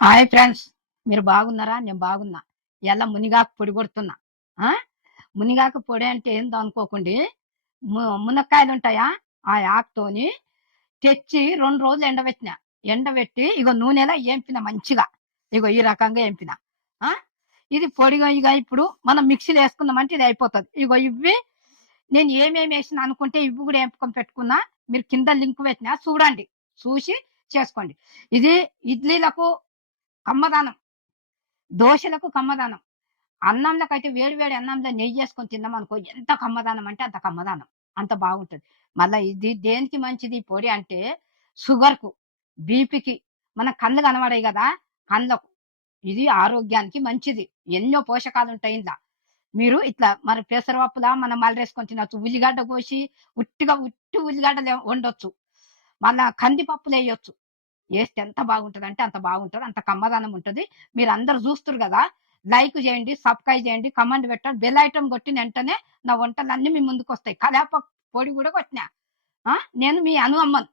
Hi friends, మీరు బాగున్నారా? నేను బాగున్నా. ఎలా మునిగాకు పొడి కొడుతున్నా. ఆ మునిగాకు పొడి అంటే ఏందో అనుకోకండి. మునక్కాయలు ఉంటాయా, ఆ ఆకుతోని తెచ్చి 2 రోజులు ఎండబెట్టిన. ఎండబెట్టి ఇగో నూనెలో ఏంపిన మంచిగా. ఇగో ఈ రకంగా ఏంపిన. ఆ ఇది పొడిగా ఇక ఇప్పుడు మనం మిక్సీలో వేసుకున్నామంటే ఇది అయిపోతుంది. ఇగో ఇవి నేను ఏమేమి వేసిన అనుకుంటే ఇవి కూడా ఏంపుకొని పెట్టుకున్నా. మీరు కింద లింక్ పెట్టినా చూడండి, చూసి చేసుకోండి. ఇది ఇడ్లీలకు కమ్మదానం, దోశలకు కమ్మదానం, అన్నంలోకైతే వేడి వేడి అన్నంలో నెయ్యి చేసుకొని తిన్నాం అనుకో, ఎంత కమ్మదానం అంటే అంత కమ్మదానం, అంత బాగుంటది. మళ్ళా ఇది దేనికి మంచిది ఈ పొడి అంటే, షుగర్‌కు, బీపీకి, మన కళ్ళు కనబడయి గదా! కళ్ళకు. ఇది ఆరోగ్యానికి మంచిది. ఎన్నో పోషకాలుంటాయి ఇందుల. మీరు ఇట్లా మరి పెసరపప్పులా మనం మలరేసుకొని తినొచ్చు. ఉల్లిగడ్డ కోసి ఉట్టిగా ఉట్టి ఉల్లిగడ్డలు వండొచ్చు. మళ్ళా కందిపప్పులెయొచ్చు. ఏస్తే ఎంత బాగుంటదంటే అంత బాగుంటది. అంత కమ్మదనం ఉంటది. మీరందరూ జూస్తుర్రు గదా! లైక్ జేయండి, సబ్‌స్క్రైబ్ జేయండి, కామెంట్ పెట్టండి. బెల్ ఐకాన్ కొట్టిన ఎంటనే నా వంటలన్నీ మీ ముందుకొస్తాయి. కరివేపాకు పొడి గూడా కొట్టినా. నేను మీ అను అమ్మను.